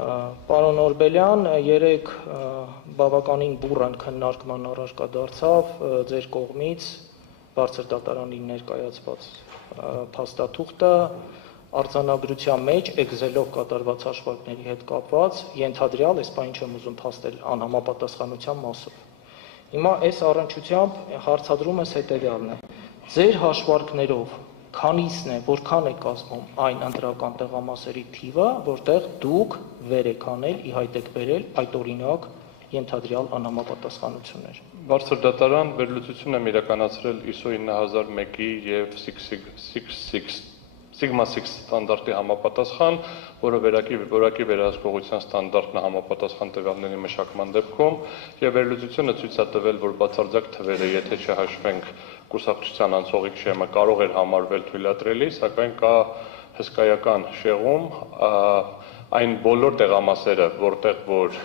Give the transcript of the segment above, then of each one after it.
Պարոն Օրբելյան, երեք բավականին բուռն քննարկման առարկա դարձավ ձեր կողմից բարձր դատարանին ներկայացված փաստաթուղթը արձանագրության մեջ Excel-ով կատարված հաշվարկների հետ կապված ենթադրյալ, այս բանը չեմ ուզում փաստել անհամապատասխանության մասով։ Հիմա այս առնչությամբ հարցադրումս հետևյալն է. ձեր հաշվարկներով քանիսն է, որքան է կազմում այն ընտրական տեղամասերի թիվը, որտեղ դուք վեր եք անել, ի հայտ եք բերել այդ օրինակ ենթադրյալ անհամապատասխանություններ։ Բարձր դատարան վերլուծություն եմ իրականացրել ISO 9001-ի և Sigma 6 ստանդարտի համապատասխան, որը որակի վերահսկողության ստանդարտն է համապատասխան տվյալների մշակման դեպքում, և վերլուծությունը ցույց է տվել, որ բացարձակ թվերը, եթե չհաշվենք կուսակցության անցողիկ շեմը, կարող էր համարվել թույլատրելի, սակայն կա հսկայական շեղում այն բոլոր տեղամասերը, որտեղ որ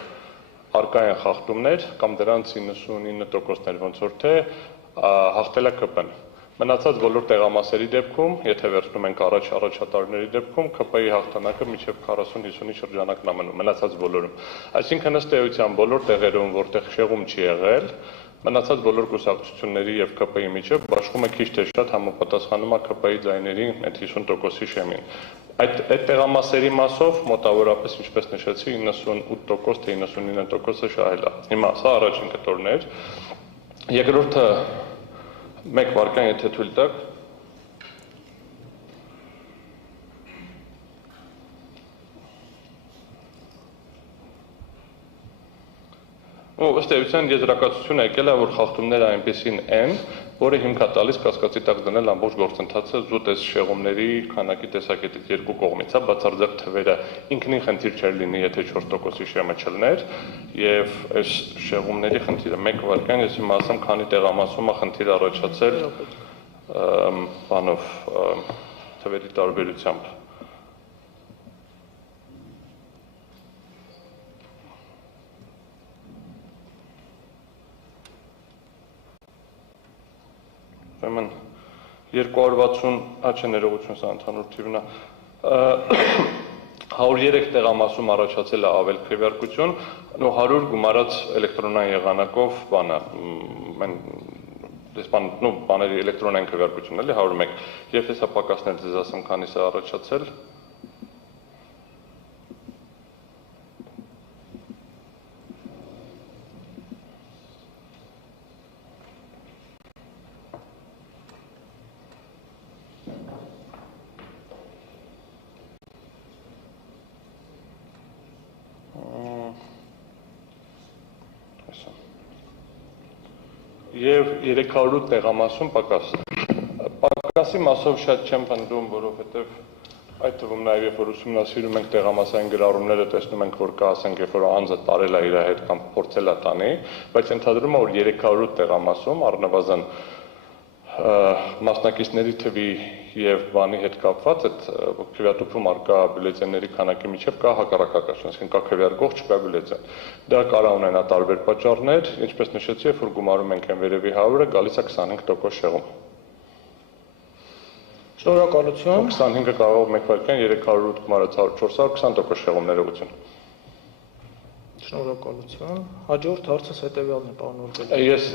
առկա են խախտումներ, կամ դրանց 99%-ներ ոնց որ թե հաղթել է ԿՊ-ն։ Մնացած բոլոր տեղամասերի դեպքում, եթե վերցնում ենք առաջատարների դեպքում, ԿՊ-ի հաղթանակը մինչև 40-50-ի շրջանակն է մնում, մնացած բոլորում։ Այսինքն ըստ էության բոլոր տեղերում, որտեղ շեղում չի եղել, մնացած բոլոր կուսակցությունների եւ ԿՊ-ի միջև բաշխումը քիչ թե շատ համապատասխանում է ԿՊ-ի ձայների այդ 50%-ի շեմին։ Այդ տեղամասերի մասով մոտավորապես, ինչպես նշեցի, 98% թե 99%-ը շահել է։ Հիմա սա առաջին կտորն էր։ Երկրորդը մեկ վարքան, եթե թույլ տաք։ Ըստ էության եզրակացությունը եկել է, որ խախտումները այնպեսին են, որը հիմք է տալիս կասկածի տակ դնել ամբողջ գործընթացը զուտ այս շեղումների քանակի տեսակետից երկու կողմից, բացարձակ թվերը ինքնին խնդիր չէր լինի, եթե 4%-ի շեմը չլներ, եւ այս շեղումների խնդիրը մեկ վարքան, ես հիմա ասեմ, քանի տեղամասում է խնդիր առաջացել բանով թվերի տարբերությամբ։ Ուրեմն 260 ներողություն, սա ընդհանուր թիվն է, 103 տեղամասում առաջացել է ավել քվեարկություն, 100 գումարած էլեկտրոնային եղանակով բանը, բաների էլեկտրոնային քվեարկություն, էլի 101, եւ հեսա պակասներ ձեզ ասեմ, քանիս է առաջացել։ Եվ 300 տեղամասում պակաս։ Պակասի մասով շատ չեմ պնդում, որովհետև այդ թվում նաև երբ որ ուսումնասիրում ենք տեղամասային գրառումները, տեսնում ենք, որ կա, ասենք, երբ որ անձը տարել է իր հետ կամ փորձել է տանի, բայց ենթադրում է, որ 300 տեղամասում առնվազն մասնակիցների թվի եւ բանի հետ կապված այդ քվեատուփում արկա բյուլետենների քանակի միջև կա հակառակականություն, այսինքն կա քվեարկող, չկա բյուլետեն։ Դա կարող է ունենալ տարբեր պատճառներ, ինչպես նշեցի, երբ որ գումարում ենք այն վերևի 100-ը, գալիս է 25% շեղում։ Շնորհակալություն։ 25-ը կարող մեկ վայրկյան 300 գումարած 420% շեղում ներողություն։ Շնորհակալություն։ Հաջորդ հարցս հետևյալն է, պարոն Օրբելյան։ Ես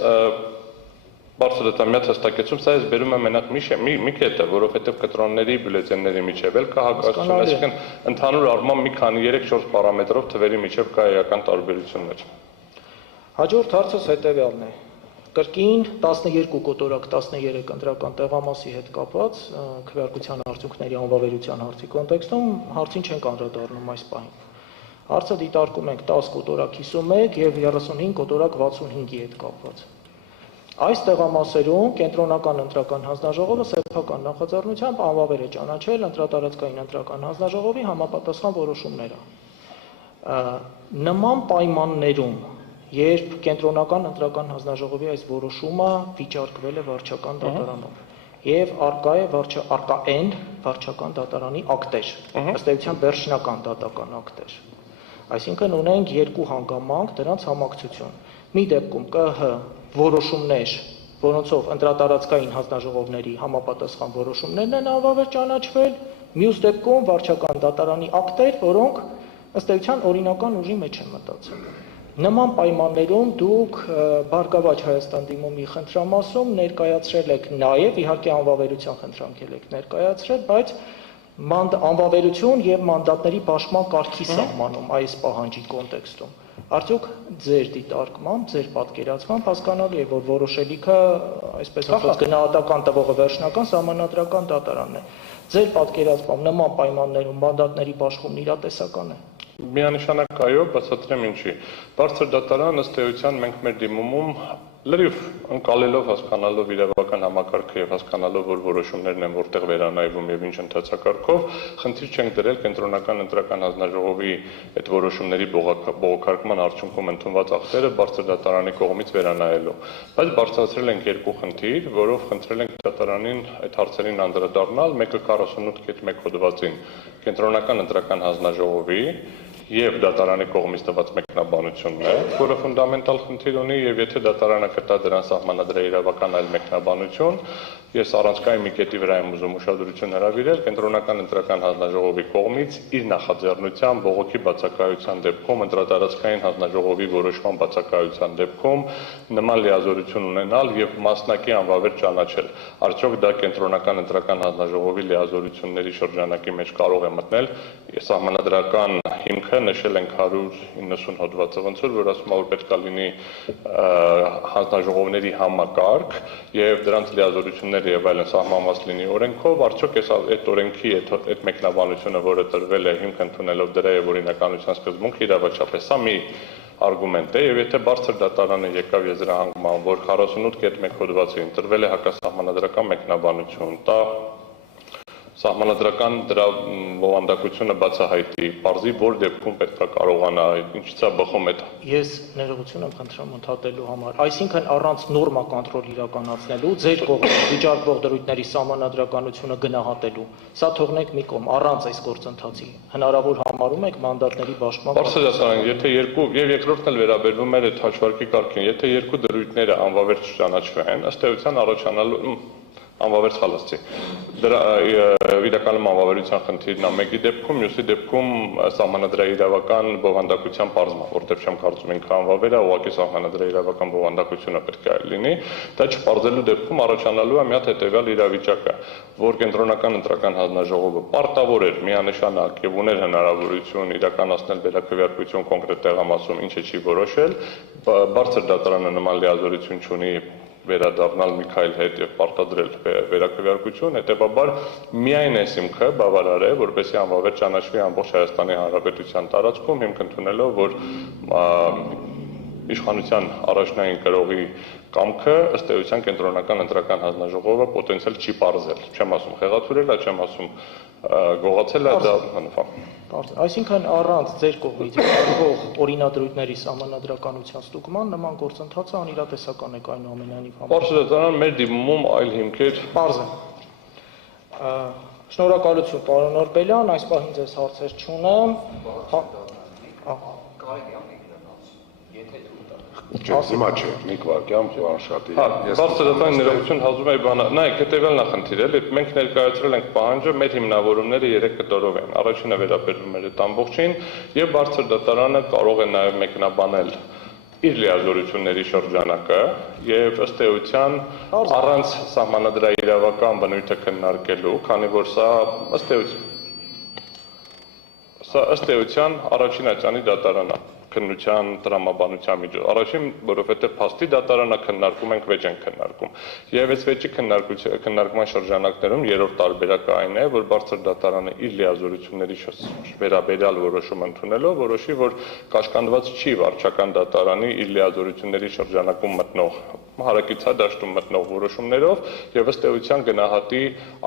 բարձրատամյա հստակեցում, սա ես բերում եմ մենակ մի կետը, որովհետև կտրոնների բյուլետենների միջև էլ կա հակասություն, այսինքն ընդհանուր առմամբ մի քանի 3-4 պարամետրով թվերի միջև կա էական տարբերություններ։ Հաջորդ հարցս հետևյալն է։ Կրկին 12 կոտորակ 13 ընտրական տեղամասի հետ կապված քվեարկության արդյունքների անվավերության հարցի կոնտեքստում հարցին չենք անդրադառնում այս պահին։ Հարցը դիտարկում ենք 10 կոտորակ 51 եւ 35 կոտորակ 65-ի հետ կապված։ Այս տեղամասերում կենտրոնական ընտրական հանձնաժողովը սեփական նախաձեռնությամբ անվավեր է ճանաչել ընտրատարածքային ընտրական հանձնաժողովի համապատասխան որոշումները։ Նման պայմաններում, երբ կենտրոնական ընտրական հանձնաժողովի այս որոշումը վիճարկվել է վարչական դատարանով եւ արկա են վարչական դատարանի ակտեր, ըստ էության վերջնական դատական ակտեր։ Այսինքն ունենք երկու հանգամանք, դրանց համակցություն։ Մի դեպքում ԿՀ որոշումներ, որոնցով ընտրատարածքային հանձնաժողովների համապատասխան որոշումներն են անվավեր ճանաչվել, մյուս դեպքում վարչական դատարանի ակտեր, որոնք ըստ էության օրինական ուժի մեջ է մտածել։ Նման պայմաններում դուք Բարգավաճ Հայաստան դիմումի խնդրամասում ներկայացրել եք նաև իհարկե անվավերության խնդրանքել եք ներկայացրել, բայց անվավերություն եւ մանդատների պաշտպան կարգի սահմանում այս պահանջի կոնտեքստում։ Արդյոք ձեր դիտարկմամբ, ձեր պատկերացմամբ հասկանալի է, որ որոշելիքը, այսպես ասած, գնահատական տվողը վերջնական սահմանադրական դատարանն է։ Ձեր պատկերացմամբ նման պայմաններում մանդատների պաշտպումն իրատեսական է։ Միանշանակ այո, բացատրեմ ինչի։ Բարձր դատարան ըստ էության մենք մեր դիմումում լրիվ ընկալելով, հասկանալով իրավական համակարգը եւ հասկանալով, որ որոշումներն են որտեղ վերանայվում եւ ինչ ընթացակարգով, խնդիր չենք դրել կենտրոնական ընտրական հանձնաժողովի այդ որոշումների բողոքարկման արդյունքում ընդունված ակտերը բարձր դատարանի կողմից վերանայելու։ Բայց բարձրացրել ենք երկու խնդիր, որով խնդրել ենք դատարանին այդ հարցերին անդրադառնալ, մեկը 48.1 հոդվածին կենտրոնական ընտրական հանձնաժողովի եւ դատարանի կողմից տված մեկնաբանությունն է, որը ֆունդամենտալ խնդիր ունի եւ եթե դատարանը կտա դրան սահմանադրաիրավական այլ մեկնաբանություն, ես առանցքային մի կետի վրա եմ ուզում ուշադրություն հրավիրել կենտրոնական ընտրական հանձնաժողովի կողմից իր նախաձեռնությամբ բողոքի բացակայության դեպքում ընտրատարածքային հանձնաժողովի որոշման բացակայության դեպքում նման լիազորություն ունենալ եւ մասնակի անվավեր ճանաչել։ Արդյոք դա կենտրոնական ընտրական հանձնաժողովի լիազորությունների շրջանակի մեջ կարող է մտնել սահմանադրական հիմքը նշել ենք 190 հոդվածը, ոնց որ ասում որ պետք է լինի հանձնաժողովների համակարգ եւ դրանց լիազորությունները եւ այլն սահմանված լինի օրենքով, արդյոք այդ օրենքի այդ մեկնաբանությունը, որը տրվել է հիմք ընդունելով դրա եւ օրինականության սկզբունքը իրավաչափ է, սա մի արգումենտ է եւ եթե բարձր դատարանը եկավ եզրահանգման, որ 48.1 հոդվածին տրվել է հակասահմանադրական մեկնաբանություն, դա սահմանադրական դրա բովանդակությունը բացահայտի, բարձի որ դեպքում պետք է կարողանա, ինչից է բխում այդ։ Ես ներողություն եմ խնդրում ընդհատելու համար, այսինքն առանց նորմա կոնտրոլ իրականացնելու, ձեր կողմից վիճարկվող դրույթների սահմանադրականությունը գնահատելու, սա թողնենք մի կողմ, առանց այս գործընթացի, հնարավոր համարում եք մանդատների պաշտպան։ Բարձր դատարան, եթե երկու եւ երկրորդն էլ վերաբերվում է այդ հաշվարկի կարգին, եթե երկու դրույթները անվավեր չճանաչվեն, ըստ էության առաջանալու անվավեր խալացի։ Դրա իրականում անվավերության խնդիրն է մեկի դեպքում, մյուսի դեպքում սահմանադրաիրավական բովանդակության պարզումը, որտեղ չեմ կարծում ինքը անվավեր է, ուղղակի սահմանադրաիրավական բովանդակությունը պետք է լինի, դա չպարզելու դեպքում առաջանալու է մի հատ հետեւյալ իրավիճակը, որ կենտրոնական ընտրական հանձնաժողովը պարտավոր էր միանշանակ եւ ուներ հնարավորություն իրականացնել վերաքվեարկություն կոնկրետ տեղամասում, ինչը չի որոշել, բարձր դատարանը նման լիազորություն չունի վերադառնալ Միքայել հետ եւ պարտադրել վերաքվեարկություն, հետեւաբար միայն այս հիմքը բավարար է, որպեսզի անվավեր ճանաչվի ամբողջ Հայաստանի Հանրապետության տարածքում, հիմք ընդունելով, որ իշխանության առաջնային կրողի կամքը ըստ էության կենտրոնական ընտրական հանձնաժողովը պոտենցիալ չի պարզել, չեմ ասում խեղաթյուրել, չեմ ասում գողացել է, դա Այսինքն առանց ձեր կողմից վարվող օրինադրույթների սահմանադրականության ստուգման նման գործընթացը անիրատեսական է այնուամենայնիվ համար։ Բարձր դատարան մեր դիմումում այլ հիմքեր Պարզ է։ Շնորհակալություն պարոն Օրբելյան, այս պահին ձեզ հարցեր չունեմ։ Հիմա չէ, մի վարքյան, պարոն Շատի։ Բարձր դատարանի ներողություն հազում է բանը, նայեք, հետևյալն է խնդիրը, մենք ներկայացրել ենք պահանջը, մեր հիմնավորումները 3 կտորով են։ Առաջինը վերաբերվում է այդ ամբողջին, եւ բարձր դատարանը կարող է նաեւ մեկնաբանել իր լիազորությունների շրջանակը եւ ըստ էության առանց սահմանադրաիրավական բնույթը քննարկելու, քանի որ սա ըստ էության առաջին ատյանի դատարանը քննության տրամաբանության միջոց։ Առաջին, որովհետև փաստի դատարանը քննարկում ենք, վեճ ենք քննարկում։ Եվ այս վեճի քննարկման շրջանակներում երրորդ տարբերակը այն է, որ բարձր դատարանը իր լիազորությունների վերաբերյալ որոշում ընդունելով, որոշի, որ կաշկանդված չի վարչական դատարանի իր լիազորությունների շրջանակում մտնող հարակից մտնող որոշումներով եւ ըստ էության գնահատի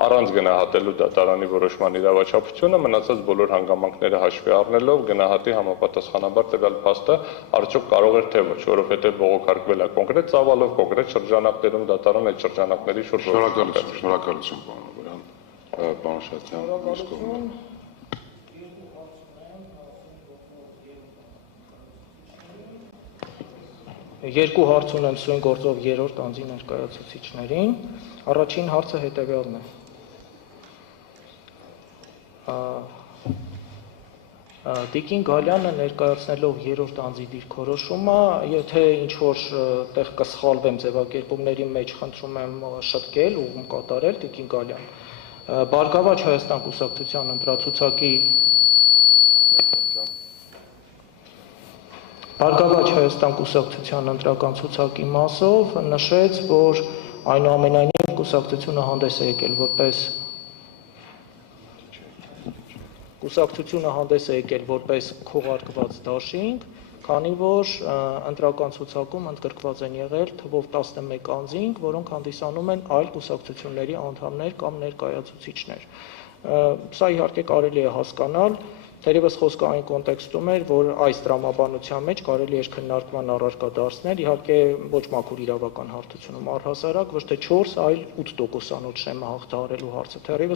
առանց գնահատելու դատարանի որոշման իրավաչափությունը մնացած բոլոր հանգամանքները հաշվի առնելով գնահատի համապատասխանաբար տվյալ փաստը արդյոք կարող էր թե ոչ, որովհետեւ բողոքարկվել է կոնկրետ ծավալով, կոնկրետ շրջանակներում դատարան այդ շրջանակների շուրջ Շնորհակալություն, պարոն Օրբելյան, պարոն Շատյան, Երկու հարց ունեմ սույն գործով երրորդ անձի ներկայացուցիչներին։ Առաջին հարցը հետևյալն է։ Տիկին Գալյանը ներկայացնելով երրորդ անձի դիրքորոշումը, եթե ինչ-որ տեղ կսխալվեմ ձևակերպումների մեջ, խնդրում եմ շտկել, ուղղում կատարել, Տիկին Գալյան։ Բարգավաճ Հայաստան կուսակցության ընտրացուցակի Բարգավաճ Հայաստան կուսակցության ընտրական ցուցակի մասով նշեց, որ այնուամենայնիվ կուսակցությունը հանդես է եկել որպես քողարկված դաշինք, քանի որ ընտրական ցուցակում ընդգրկված են եղել թվով 11 անձինք, որոնք հանդիսանում են այլ կուսակցությունների անդամներ կամ ներկայացուցիչներ։ Սա իհարկե կարելի է հասկանալ, թերևս խոսքը այն կոնտեքստում էր, որ այս տրամաբանության մեջ կարելի էր քննարկման առարկա դարձնել, իհարկե ոչ մաքուր իրավական հարթությունում առհասարակ, ոչ թե 4, այլ 8%-անոց շեմը հաղթահարելու հարցը, թերևս